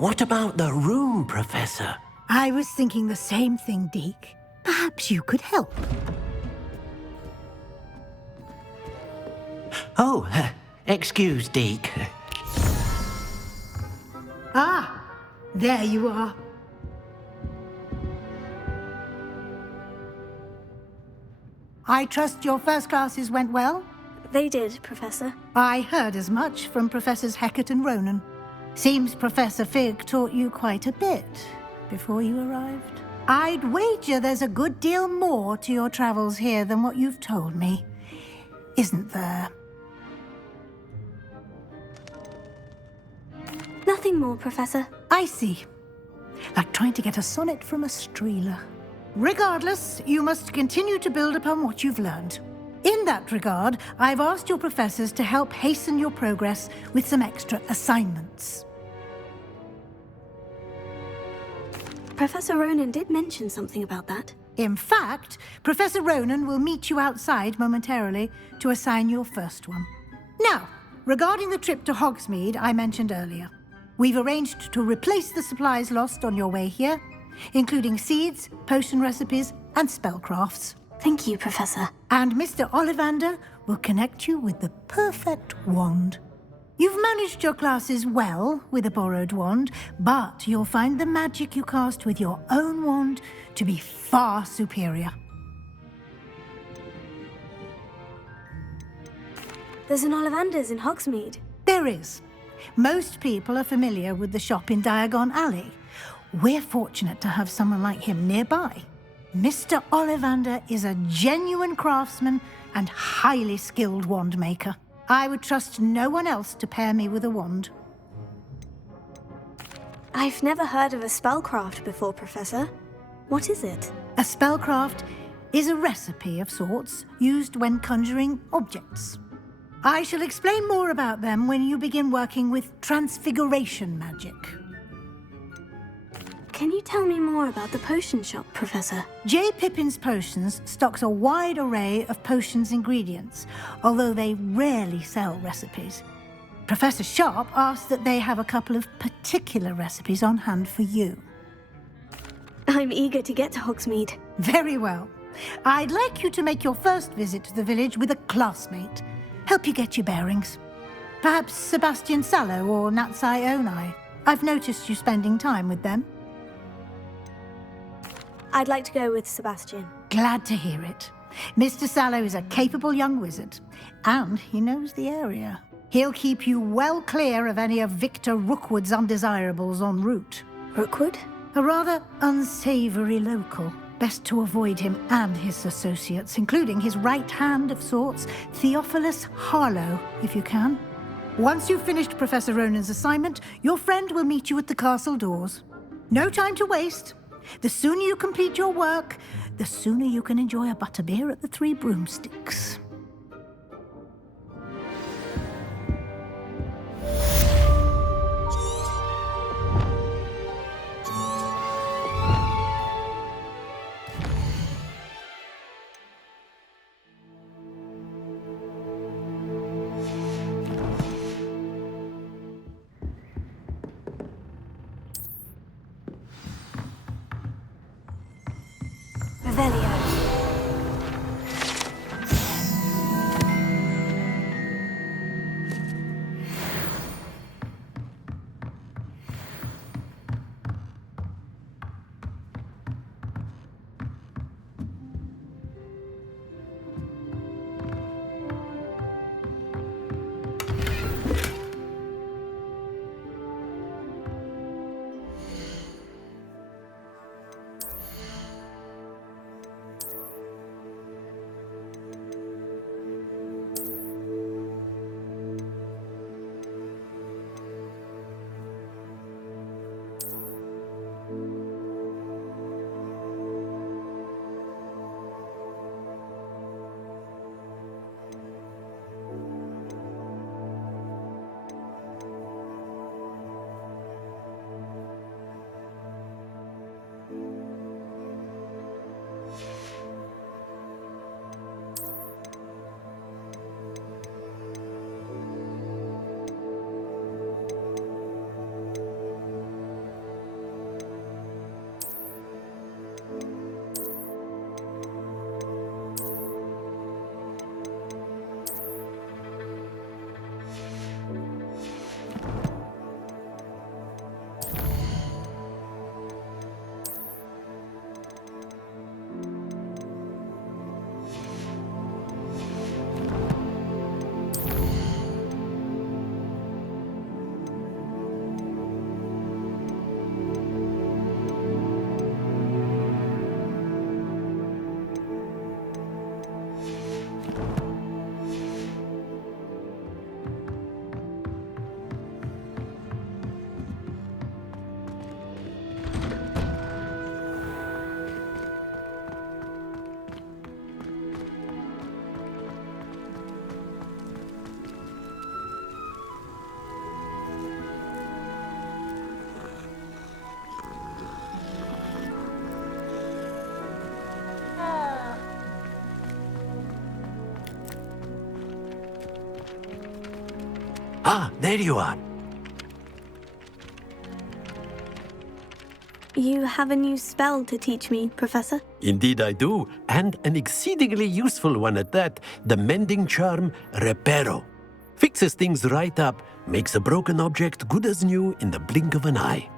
What about the room, Professor? I was thinking the same thing, Deke. Perhaps you could help. Oh, excuse, Deke. Ah, there you are. I trust your first classes went well? They did, Professor. I heard as much from Professors Hecat and Ronan. Seems Professor Fig taught you quite a bit before you arrived. I'd wager there's a good deal more to your travels here than what you've told me. Isn't there? Nothing more, Professor. I see. Like trying to get a sonnet from a streeler. Regardless, you must continue to build upon what you've learned. In that regard, I've asked your professors to help hasten your progress with some extra assignments. Professor Ronan did mention something about that. In fact, Professor Ronan will meet you outside momentarily to assign your first one. Now, regarding the trip to Hogsmeade I mentioned earlier, we've arranged to replace the supplies lost on your way here, including seeds, potion recipes, and spellcrafts. Thank you, Professor. And Mr. Ollivander will connect you with the perfect wand. You've managed your classes well with a borrowed wand, but you'll find the magic you cast with your own wand to be far superior. There's an Ollivander's in Hogsmeade. There is. Most people are familiar with the shop in Diagon Alley. We're fortunate to have someone like him nearby. Mr. Ollivander is a genuine craftsman and highly skilled wand maker. I would trust no one else to pair me with a wand. I've never heard of a spellcraft before, Professor. What is it? A spellcraft is a recipe of sorts used when conjuring objects. I shall explain more about them when you begin working with transfiguration magic. Can you tell me more about the potion shop, Professor? J. Pippin's Potions stocks a wide array of potions ingredients, although they rarely sell recipes. Professor Sharp asked that they have a couple of particular recipes on hand for you. I'm eager to get to Hogsmeade. Very well. I'd like you to make your first visit to the village with a classmate. Help you get your bearings. Perhaps Sebastian Sallow or Natsai Onai. I've noticed you spending time with them. I'd like to go with Sebastian. Glad to hear it. Mr. Sallow is a capable young wizard, and he knows the area. He'll keep you well clear of any of Victor Rookwood's undesirables en route. Rookwood? A rather unsavory local. Best to avoid him and his associates, including his right hand of sorts, Theophilus Harlow, if you can. Once you've finished Professor Ronan's assignment, your friend will meet you at the castle doors. No time to waste. The sooner you complete your work, the sooner you can enjoy a butterbeer at the Three Broomsticks. Revelio. Ah, there you are. You have a new spell to teach me, Professor? Indeed I do, and an exceedingly useful one at that. The mending charm, Reparo. Fixes things right up, makes a broken object good as new in the blink of an eye.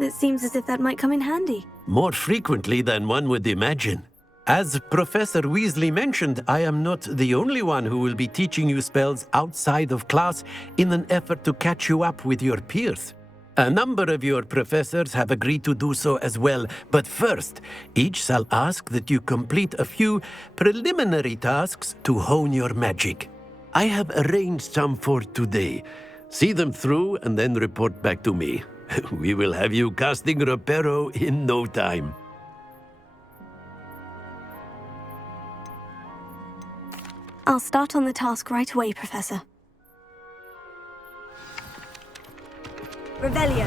It seems as if that might come in handy. More frequently than one would imagine. As Professor Weasley mentioned, I am not the only one who will be teaching you spells outside of class in an effort to catch you up with your peers. A number of your professors have agreed to do so as well, but first, each shall ask that you complete a few preliminary tasks to hone your magic. I have arranged some for today. See them through and then report back to me. We will have you casting Reparo in no time. I'll start on the task right away, Professor. Revelio.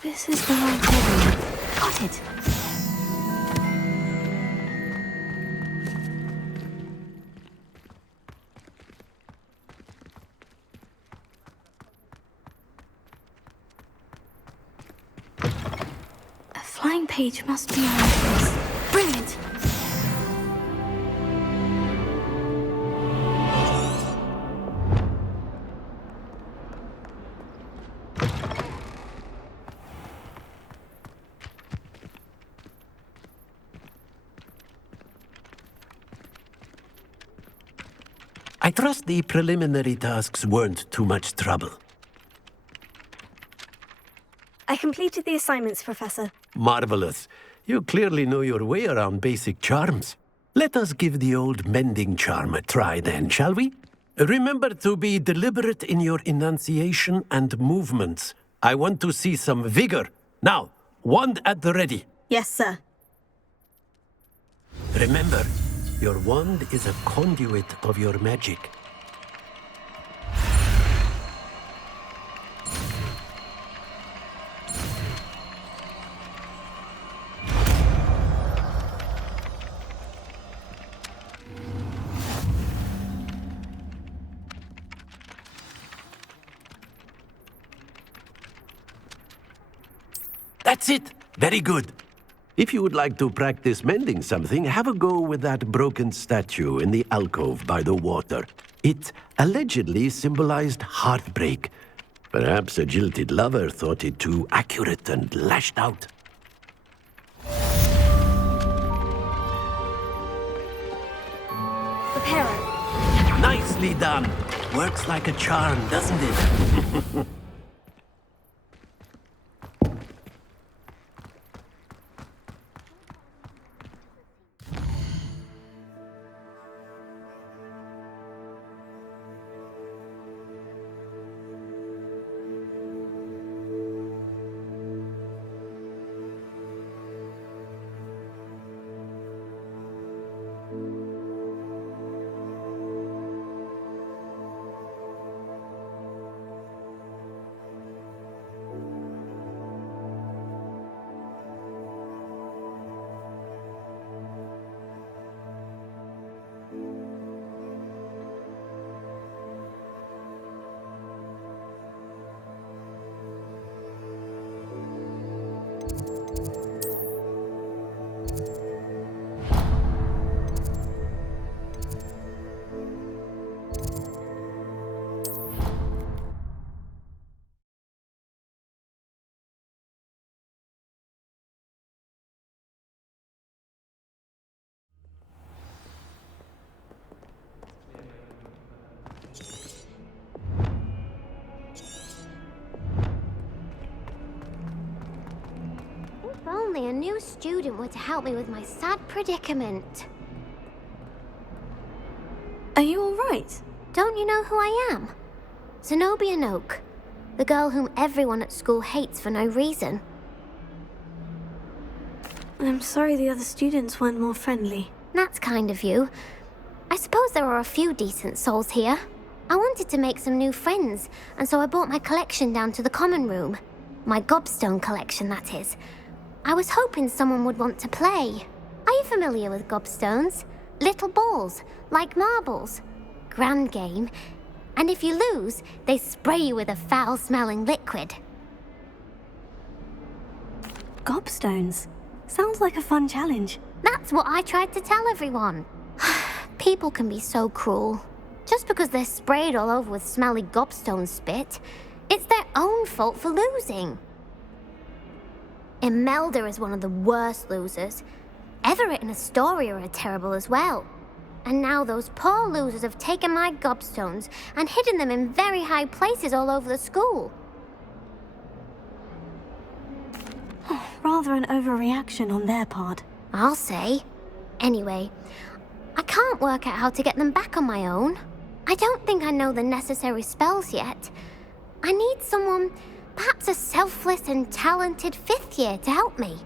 This is the right one. Got it. A flying page must be on this. Brilliant! I trust the preliminary tasks weren't too much trouble. I completed the assignments, Professor. Marvelous. You clearly know your way around basic charms. Let us give the old mending charm a try then, shall we? Remember to be deliberate in your enunciation and movements. I want to see some vigor. Now, wand at the ready. Yes, sir. Remember, your wand is a conduit of your magic. That's it! Very good. If you would like to practice mending something, have a go with that broken statue in the alcove by the water. It allegedly symbolized heartbreak. Perhaps a jilted lover thought it too accurate and lashed out. Reparo. Nicely done. Works like a charm, doesn't it? If only a new student were to help me with my sad predicament. Are you all right? Don't you know who I am? Zenobia Noak, the girl whom everyone at school hates for no reason. I'm sorry the other students weren't more friendly. That's kind of you. I suppose there are a few decent souls here. I wanted to make some new friends, and so I brought my collection down to the common room. My gobstone collection, that is. I was hoping someone would want to play. Are you familiar with gobstones? Little balls, like marbles. Grand game. And if you lose, they spray you with a foul-smelling liquid. Gobstones. Sounds like a fun challenge. That's what I tried to tell everyone. People can be so cruel. Just because they're sprayed all over with smelly gobstone spit, it's their own fault for losing. Imelda is one of the worst losers. Everett and Astoria are terrible as well. And now those poor losers have taken my gobstones and hidden them in very high places all over the school. Rather an overreaction on their part. I'll say. Anyway, I can't work out how to get them back on my own. I don't think I know the necessary spells yet. I need someone, perhaps a selfless and talented 5th year to help me.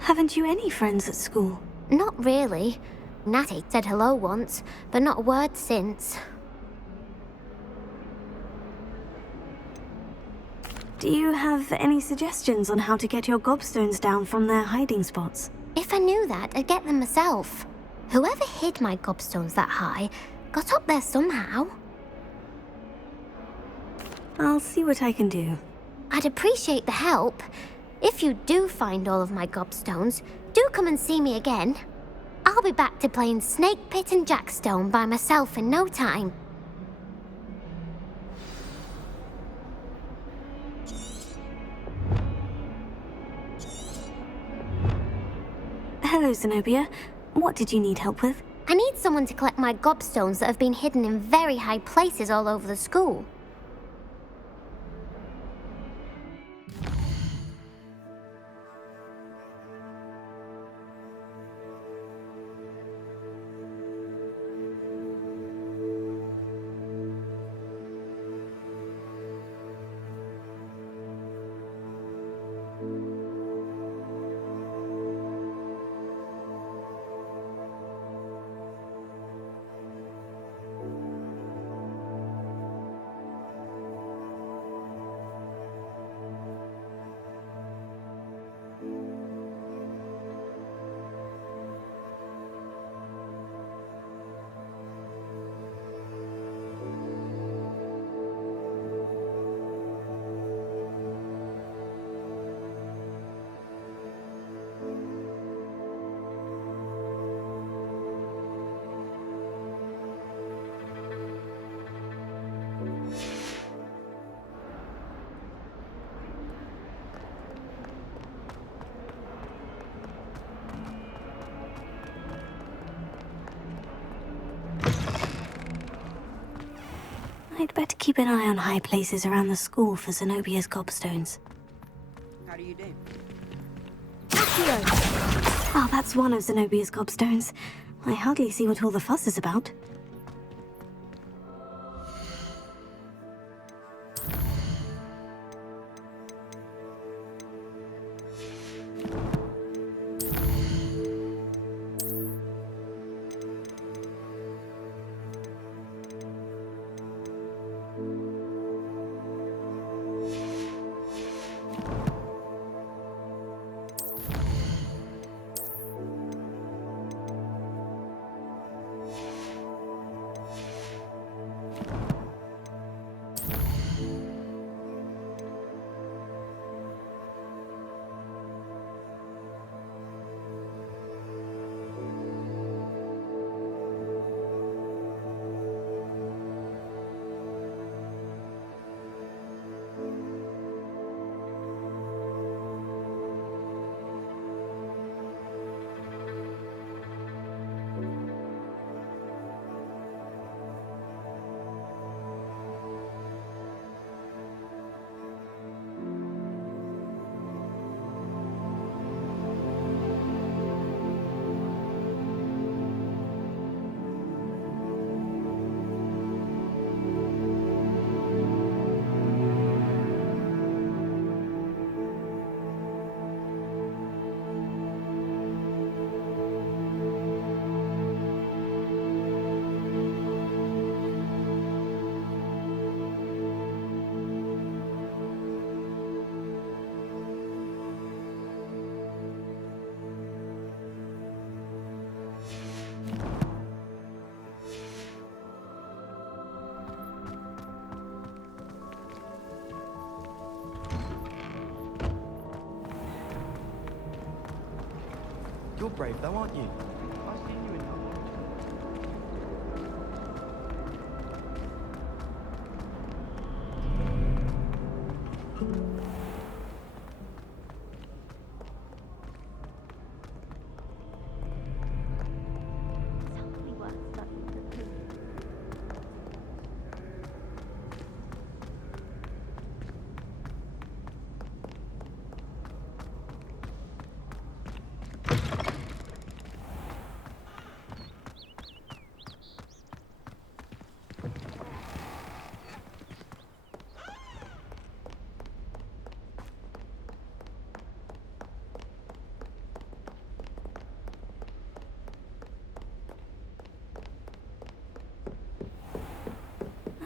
Haven't you any friends at school? Not really. Natty said hello once, but not a word since. Do you have any suggestions on how to get your gobstones down from their hiding spots? If I knew that, I'd get them myself. Whoever hid my gobstones that high got up there somehow. I'll see what I can do. I'd appreciate the help. If you do find all of my gobstones, do come and see me again. I'll be back to playing Snake Pit and Jackstone by myself in no time. Hello, Zenobia. What did you need help with? I need someone to collect my gobstones that have been hidden in very high places all over the school. I'd better keep an eye on high places around the school for Zenobia's gobstones. How do you do? Oh, that's one of Zenobia's gobstones. I hardly see what all the fuss is about. You're brave though, aren't you? I've seen you in Hogwarts.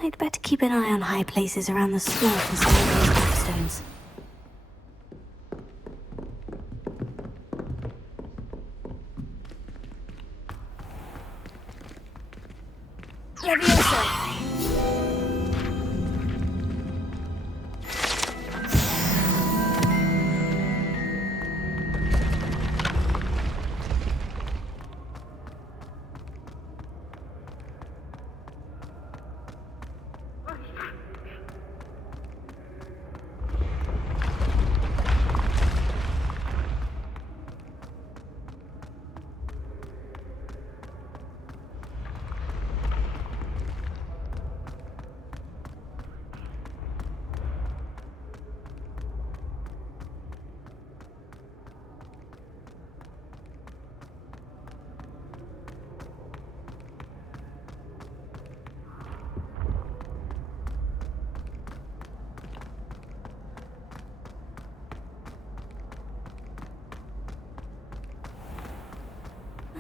I'd better keep an eye on high places around the school for some of those gravstones.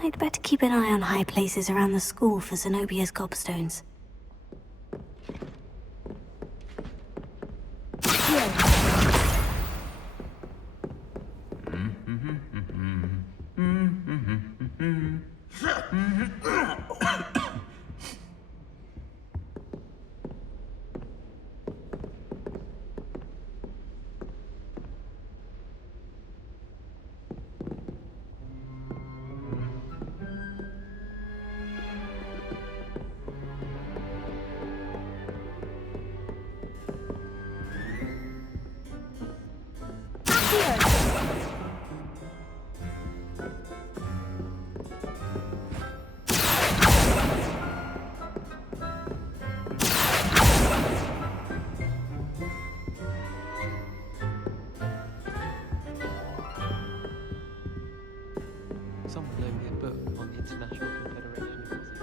I'd better keep an eye on high places around the school for Zenobia's gobstones. Someone loaned me a book on the International Confederation of Wizards.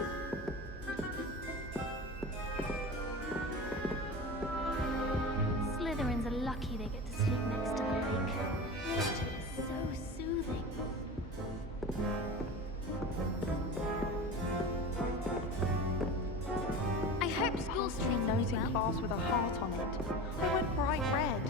Slytherins are lucky they get to sleep next to the lake. Water is so soothing. I hope school's treating me Note in well. class with a heart on it. I went bright red.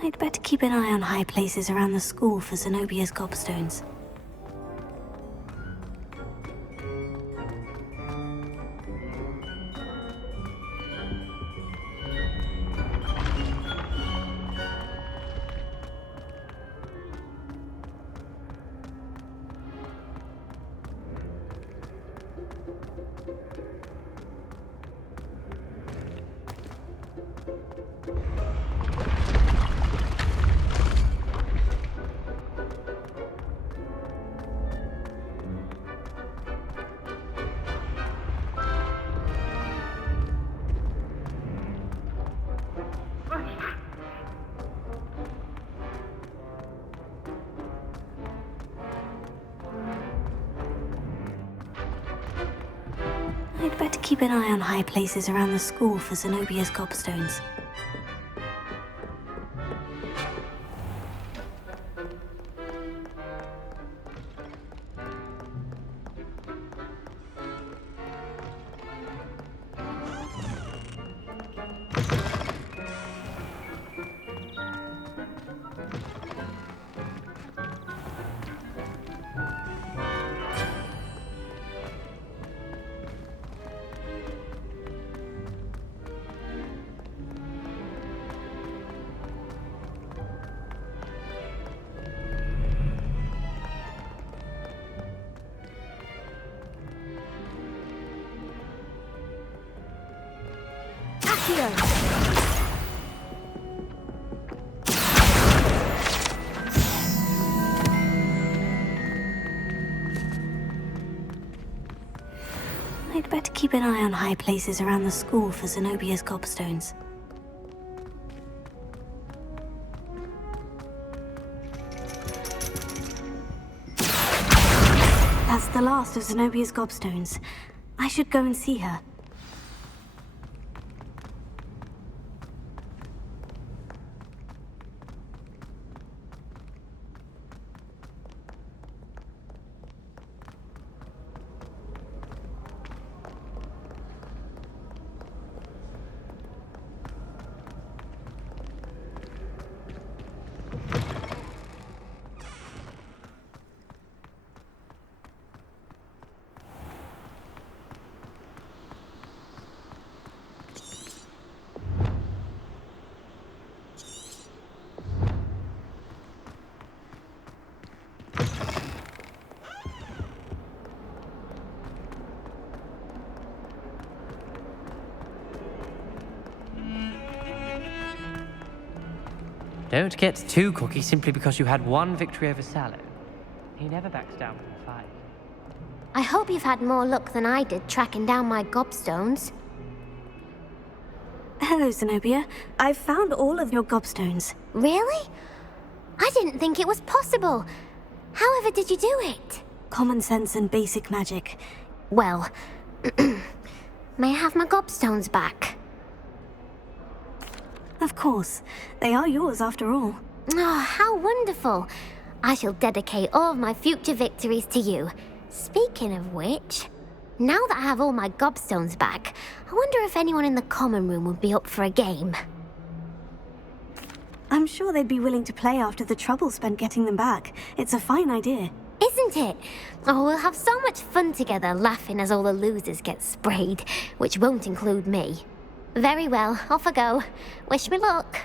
I'd better keep an eye on high places around the school for Zenobia's gobstones. I'd better keep an eye on high places around the school for Zenobia's gobstones. I'd better keep an eye on high places around the school for Zenobia's gobstones. That's the last of Zenobia's gobstones. I should go and see her. Don't get too cocky simply because you had one victory over Sallow. He never backs down from a fight. I hope you've had more luck than I did tracking down my gobstones. Hello, Zenobia. I've found all of your gobstones. Really? I didn't think it was possible. However did you do it? Common sense and basic magic. Well, may I have my gobstones back? Of course. They are yours after all. Oh, how wonderful. I shall dedicate all of my future victories to you. Speaking of which, now that I have all my gobstones back, I wonder if anyone in the common room would be up for a game. I'm sure they'd be willing to play after the trouble spent getting them back. It's a fine idea. Isn't it? Oh, we'll have so much fun together laughing as all the losers get sprayed, which won't include me. Very well, off I go. Wish me luck.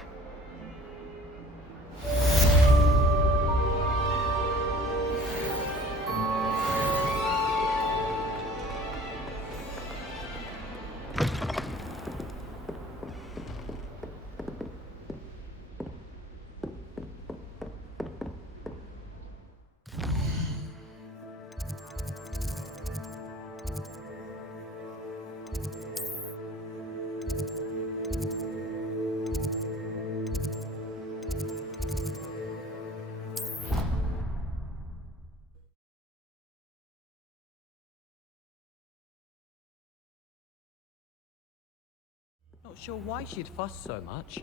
Not sure why she'd fuss so much.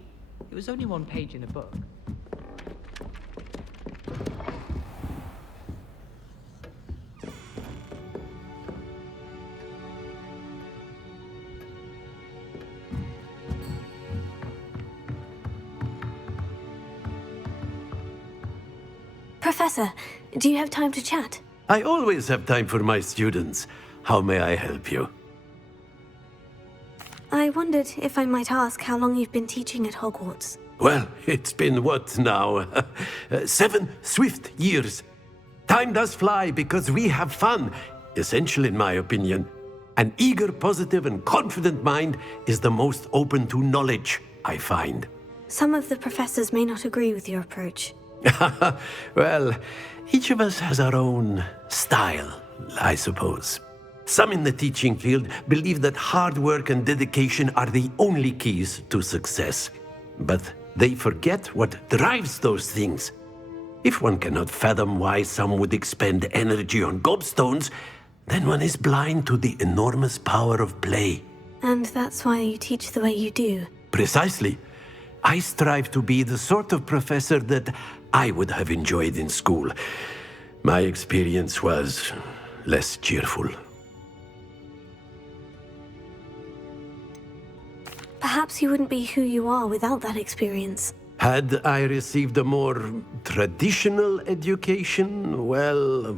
It was only one page in a book. Professor, do you have time to chat? I always have time for my students. How may I help you? I wondered if I might ask how long you've been teaching at Hogwarts. Well, it's been what now? 7 swift years. Time does fly because we have fun. Essential in my opinion. An eager, positive, and confident mind is the most open to knowledge, I find. Some of the professors may not agree with your approach. Well, each of us has our own style, I suppose. Some in the teaching field believe that hard work and dedication are the only keys to success. But they forget what drives those things. If one cannot fathom why some would expend energy on gobstones, then one is blind to the enormous power of play. And that's why you teach the way you do. Precisely. I strive to be the sort of professor that I would have enjoyed in school. My experience was less cheerful. Perhaps you wouldn't be who you are without that experience. Had I received a more traditional education, well,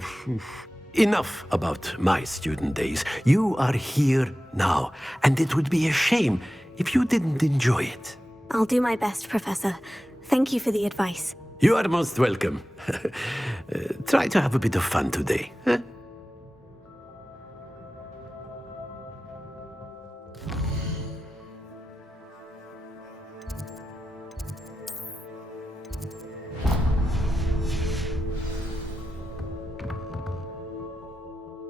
enough about my student days. You are here now, and it would be a shame if you didn't enjoy it. I'll do my best, Professor. Thank you for the advice. You are most welcome. Try to have a bit of fun today. Huh?